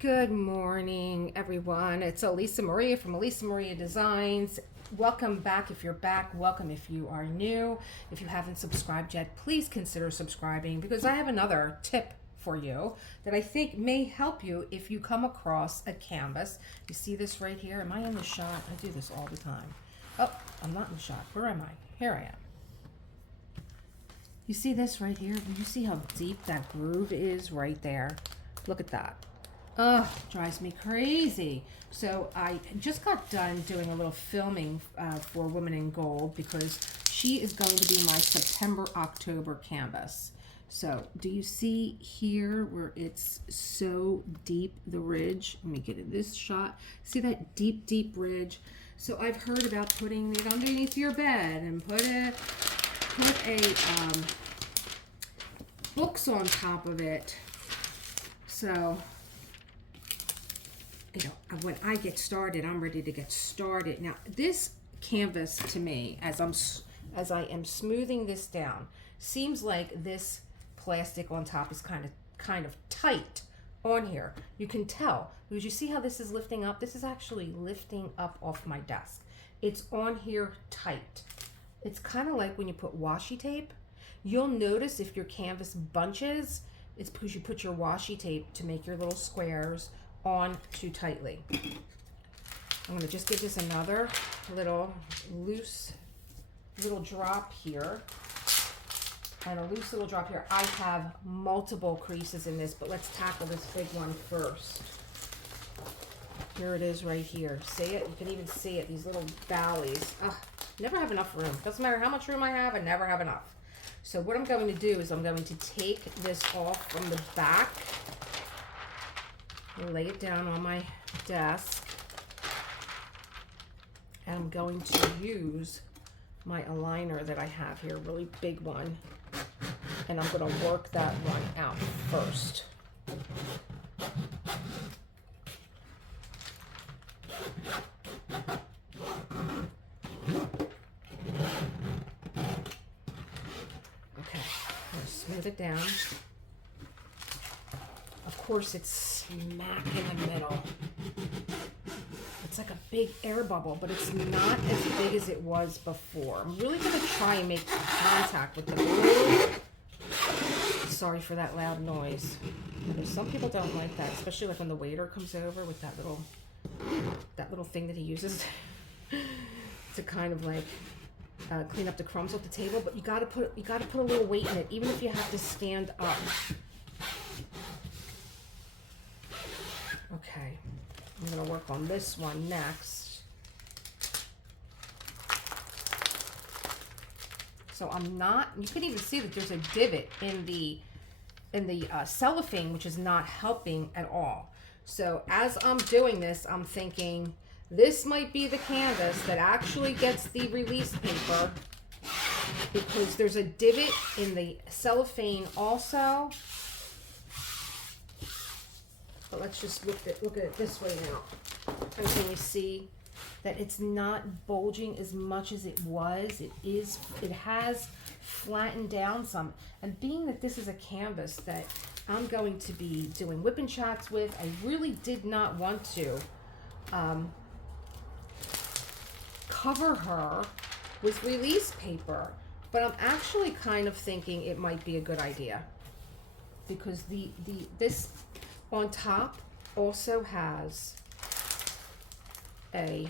Good morning, everyone. It's Elisa Maria from Elisa Maria Designs. Welcome back if you're back. Welcome if you are new. If you haven't subscribed yet, please consider subscribing because I have another tip for you that I think may help you if you come across a canvas. You see this right here? Am I in the shot? I do this all the time. Oh, I'm not in the shot. Where am I? Here I am. You see this right here? You see how deep that groove is right there? Look at that. Oh, drives me crazy. So I just got done doing a little filming for Women in Gold because she is going to be my September-October canvas. So do you see here where it's so deep, the ridge? Let me get in this shot. See that deep, deep ridge? So I've heard about putting it underneath your bed and put a books on top of it. So when I get started, I'm ready to get started. Now, this canvas to me, as I am smoothing this down, seems like this plastic on top is kind of tight on here. You can tell because you see how this is lifting up. This is actually lifting up off my desk. It's on here tight. It's kind of like when you put washi tape. You'll notice if your canvas bunches, it's because you put your washi tape to make your little squares on too tightly. I'm going to just give this another loose little drop here and a loose little drop here. I have multiple creases in this, but let's tackle this big one first. Here it is right here. See it? You can even see it, these little valleys. Never have enough room. Doesn't matter how much room I have, I never have enough. So what I'm going to do is I'm going to take this off from the back, lay it down on my desk, and I'm going to use my aligner that I have here, really big one, and I'm going to work that one out first. Okay, I'm going to smooth it down. Of course, it's smack in the middle. It's like a big air bubble, but it's not as big as it was before. I'm really going to try and make contact with the glue. Sorry for that loud noise. Because some people don't like that, especially like when the waiter comes over with that little thing that he uses to kind of like clean up the crumbs off the table. But you got to put a little weight in it, even if you have to stand up. Okay, I'm going to work on this one next. So you can even see that there's a divot in the cellophane, which is not helping at all. So as I'm doing this, I'm thinking this might be the canvas that actually gets the release paper because there's a divot in the cellophane also. But let's just look at it this way now. And can you see that it's not bulging as much as it was? It has flattened down some. And being that this is a canvas that I'm going to be doing whipping shots with, I really did not want to cover her with release paper. But I'm actually kind of thinking it might be a good idea because this on top also has it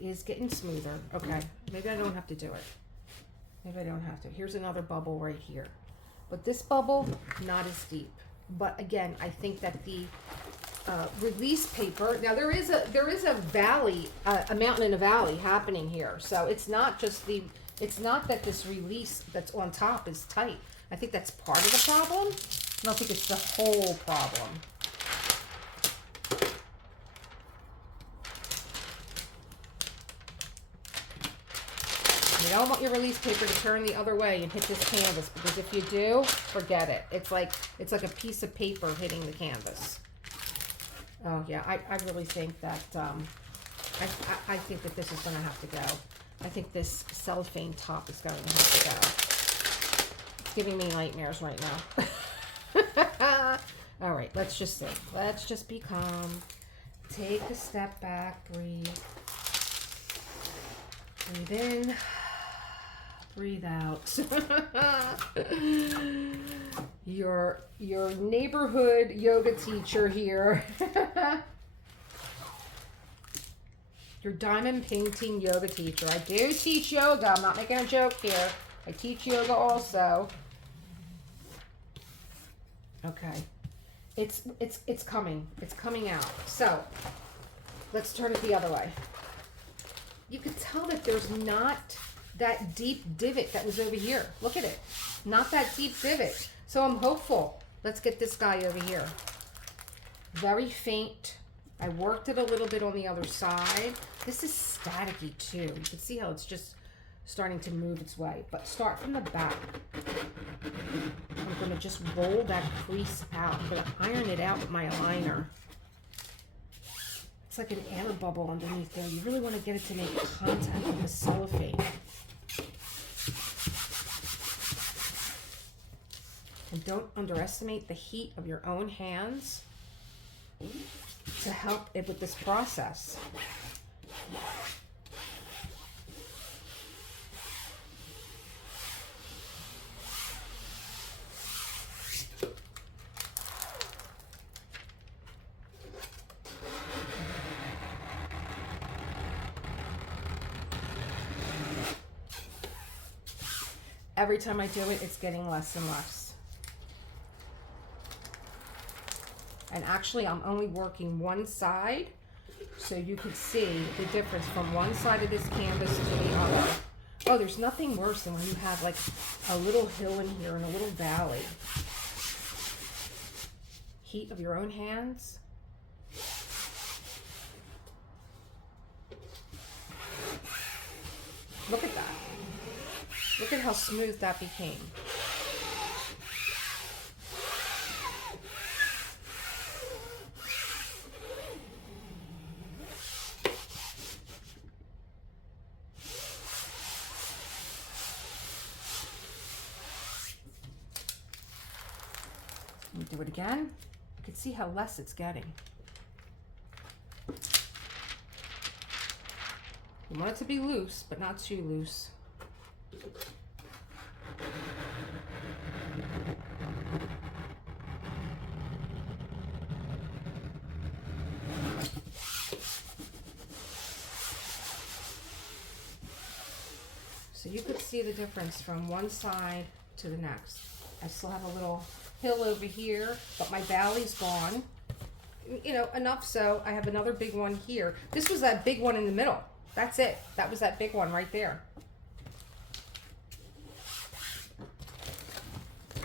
is getting smoother. Okay, maybe I don't have to do it. Maybe I don't have to. Here's another bubble right here. But this bubble, not as deep. But again, I think that the release paper. Now there is a valley, a mountain in a valley happening here. So it's not that this release that's on top is tight. I think that's part of the problem. I don't think it's the whole problem. You don't want your release paper to turn the other way and hit this canvas because if you do, forget it. It's like a piece of paper hitting the canvas. Oh yeah, I really think that I think that this is going to have to go. I think this cellophane top is going to have to go. It's giving me nightmares right now. All right, let's just see. Let's just be calm. Take a step back, breathe. Breathe in, breathe out. Your neighborhood yoga teacher here. Your diamond painting yoga teacher. I do teach yoga. I'm not making a joke here. I teach yoga also. Okay. It's coming. It's coming out. So let's turn it the other way. You could tell that there's not that deep divot that was over here. Look at it. Not that deep divot. So I'm hopeful. Let's get this guy over here. Very faint. I worked it a little bit on the other side. This is staticky too. You can see how it's just starting to move its way. But start from the back. I'm going to just roll that crease out. I'm going to iron it out with my aligner. It's like an air bubble underneath there. You really want to get it to make contact with the cellophane. And don't underestimate the heat of your own hands to help it with this process. Every time I do it, it's getting less and less. And actually, I'm only working one side, so you could see the difference from one side of this canvas to the other. Oh, there's nothing worse than when you have like a little hill in here and a little valley. Heat of your own hands. Look at that. Look at how smooth that became. Let me do it again. You can see how less it's getting. You want it to be loose, but not too loose. So you could see the difference from one side to the next. I still have a little hill over here, but my valley's gone. You know, enough so I have another big one here. This was that big one in the middle. That's it. That was that big one right there.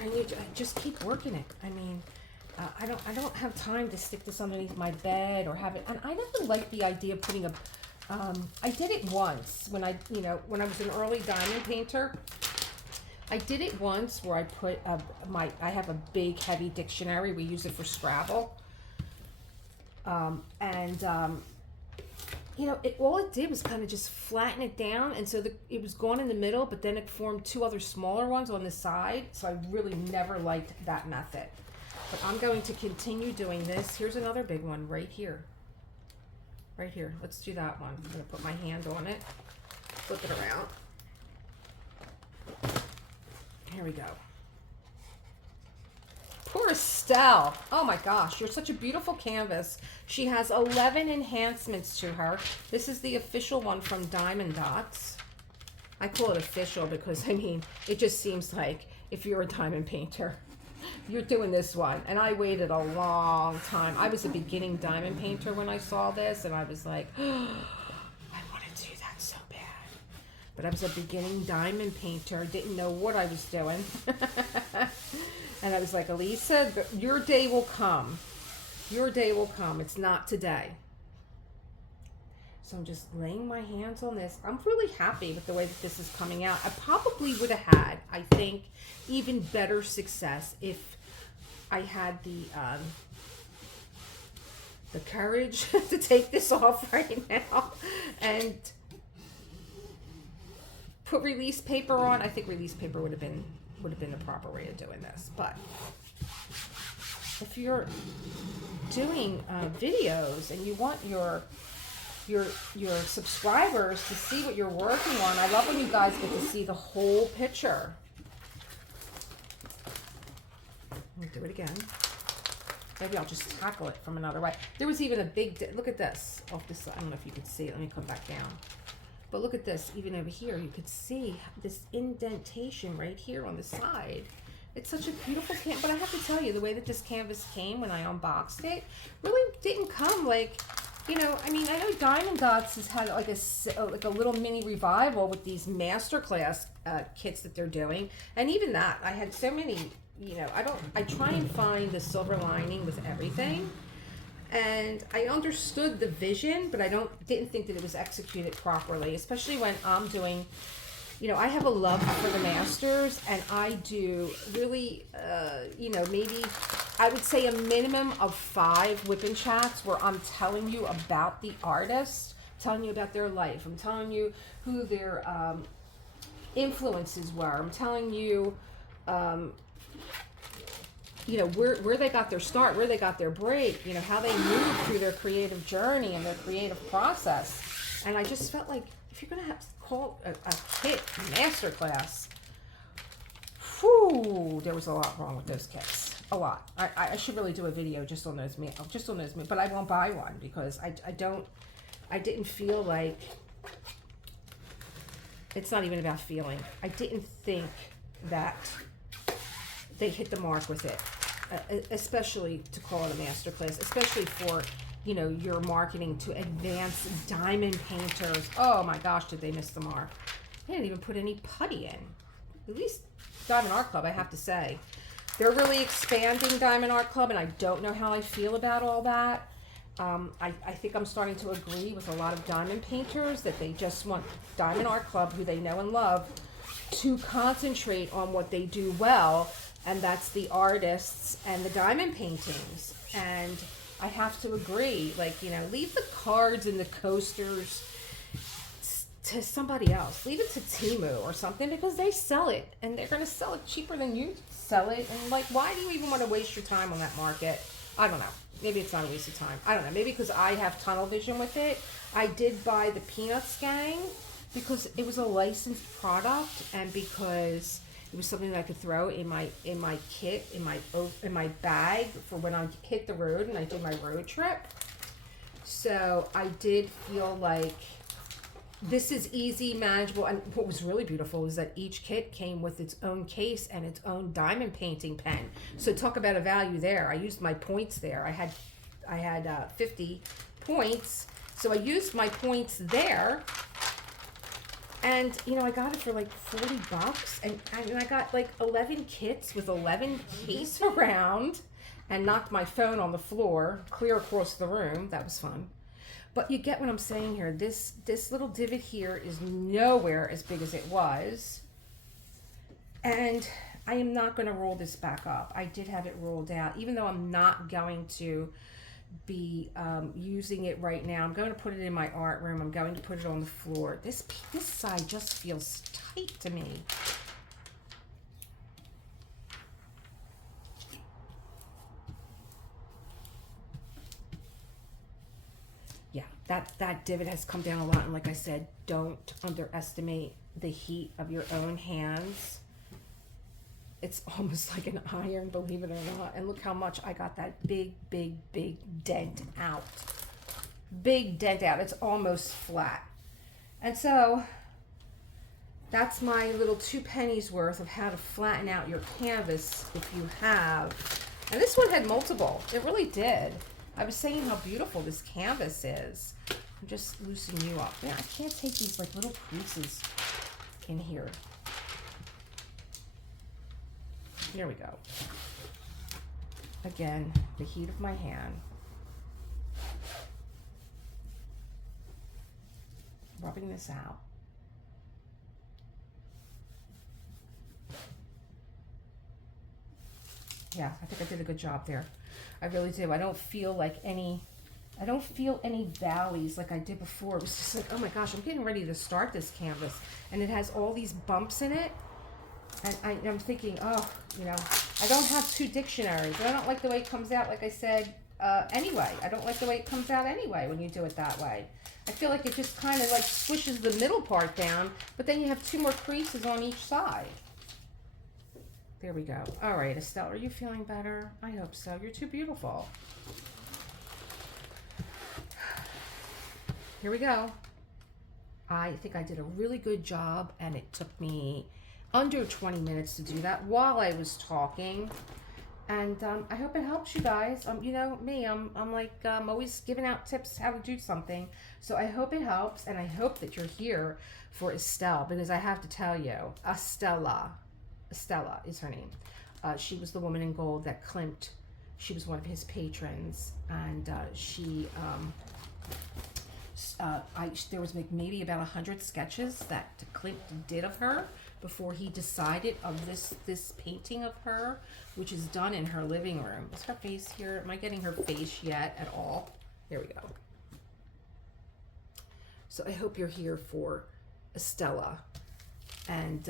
And you just keep working it. I mean, I don't have time to stick this underneath my bed or have it. And I never liked the idea of putting a. I did it once when I was an early diamond painter. I did it once where I put I have a big heavy dictionary. We use it for Scrabble. You know, all it did was kind of just flatten it down, and so it was gone in the middle, but then it formed two other smaller ones on the side, so I really never liked that method. But I'm going to continue doing this. Here's another big one right here. Right here. Let's do that one. I'm going to put my hand on it, flip it around. Here we go. Poor Estelle. Oh my gosh, you're such a beautiful canvas. She has 11 enhancements to her. This is the official one from Diamond Dots. I call it official because, I mean, it just seems like if you're a diamond painter, you're doing this one. And I waited a long time. I was a beginning diamond painter when I saw this, and I was like, oh, I want to do that so bad. But I was a beginning diamond painter, didn't know what I was doing. And I was like, Elisa, your day will come. Your day will come. It's not today. So I'm just laying my hands on this. I'm really happy with the way that this is coming out. I probably would have had, I think, even better success if I had the courage to take this off right now and put release paper on. I think release paper would have been the proper way of doing this. But if you're doing videos and you want your subscribers to see what you're working on, I love when you guys get to see the whole picture. Let me do it again. Maybe I'll just tackle it from another way. There was even a big, look at this off this side. I don't know if you can see it. Let me come back down. But look at this, even over here, you could see this indentation right here on the side. It's such a beautiful canvas, but I have to tell you, the way that this canvas came when I unboxed it, really didn't come like, you know, I mean, I know Diamond Dots has had like a little mini revival with these masterclass kits that they're doing. And even that, I had so many, you know, I try and find the silver lining with everything. And I understood the vision, but I didn't think that it was executed properly, especially when I'm doing, you know, I have a love for the masters, and I do really, you know, maybe I would say a minimum of 5 whip-in chats where I'm telling you about the artist, telling you about their life. I'm telling you who their influences were. I'm telling you, you know, where they got their start, where they got their break, you know, how they moved through their creative journey and their creative process. And I just felt like if you're going to have to call a kit masterclass, whew, there was a lot wrong with those kits. A lot. I should really do a video just on those, but I won't buy one because I didn't feel like, it's not even about feeling. I didn't think that they hit the mark with it, especially to call it a masterclass, especially for, you know, your marketing to advanced diamond painters. Oh my gosh, did they miss the mark? They didn't even put any putty in. At least Diamond Art Club, I have to say. They're really expanding Diamond Art Club, and I don't know how I feel about all that. I think I'm starting to agree with a lot of diamond painters that they just want Diamond Art Club, who they know and love, to concentrate on what they do well, and that's the artists and the diamond paintings. And I have to agree, like, you know, leave the cards and the coasters to somebody else. Leave it to Temu or something, because they sell it, and they're going to sell it cheaper than you sell it. And like, why do you even want to waste your time on that market? I don't know. Maybe it's not a waste of time. I don't know. Maybe because I have tunnel vision with it. I did buy the Peanuts Gang because it was a licensed product, and because it was something that I could throw in my kit, in my bag for when I hit the road and I did my road trip. So I did feel like this is easy, manageable. And what was really beautiful is that each kit came with its own case and its own diamond painting pen. So talk about a value there. I used my points there. I had 50 points. So I used my points there. And, you know, I got it for like $40, and I got like 11 kits with 11 case around, and knocked my phone on the floor, clear across the room. That was fun. But you get what I'm saying here. This little divot here is nowhere as big as it was. And I am not going to roll this back up. I did have it rolled out, even though I'm not going to be using it right now. I'm going to put it in my art room. I'm going to put it on the floor. This side just feels tight to me. Yeah, that divot has come down a lot, and like I said, don't underestimate the heat of your own hands. It's almost like an iron, believe it or not. And look how much I got that big dent out. Big dent out. It's almost flat. And so that's my little 2 pennies worth of how to flatten out your canvas if you have. And this one had multiple. It really did. I was saying how beautiful this canvas is. I'm just loosening you up. Yeah, I can't take these like little creases in here. There we go. Again, the heat of my hand. Rubbing this out. Yeah, I think I did a good job there. I really do. I don't feel like any I don't feel any valleys like I did before. It was just like, oh my gosh, I'm getting ready to start this canvas. And it has all these bumps in it. And I'm thinking, oh, you know, I don't have 2 dictionaries. I don't like the way it comes out, like I said, anyway. I don't like the way it comes out anyway when you do it that way. I feel like it just kind of like squishes the middle part down, but then you have 2 more creases on each side. There we go. All right, Estelle, are you feeling better? I hope so. You're too beautiful. Here we go. I think I did a really good job, and it took me under 20 minutes to do that while I was talking. And I hope it helps you guys. You know me, I'm like always giving out tips how to do something. So I hope it helps, and I hope that you're here for Estelle, because I have to tell you, Estella is her name. She was the woman in gold that Klimt, she was one of his patrons, and there was like maybe about 100 sketches that Klimt did of her before he decided of this painting of her, which is done in her living room. Is her face here? Am I getting her face yet at all? There we go. So I hope you're here for Estella and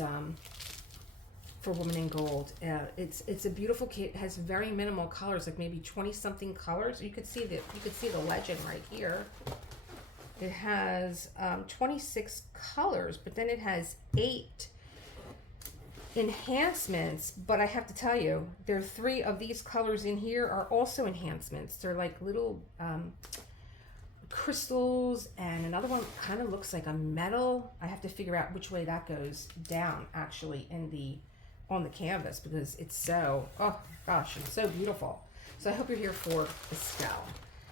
for Woman in Gold. It's a beautiful kit. It has very minimal colors, like maybe 20 something colors. You could see the legend right here. It has 26 colors, but then it has 8 enhancements. But I have to tell you, there are 3 of these colors in here are also enhancements. They're like little crystals, and another one kind of looks like a metal. I have to figure out which way that goes down actually on the canvas, because it's so, oh gosh, it's so beautiful. So I hope you're here for Estelle.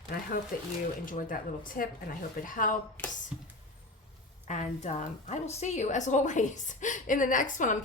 And I hope that you enjoyed that little tip, and I hope it helps. And I will see you, as always, in the next one.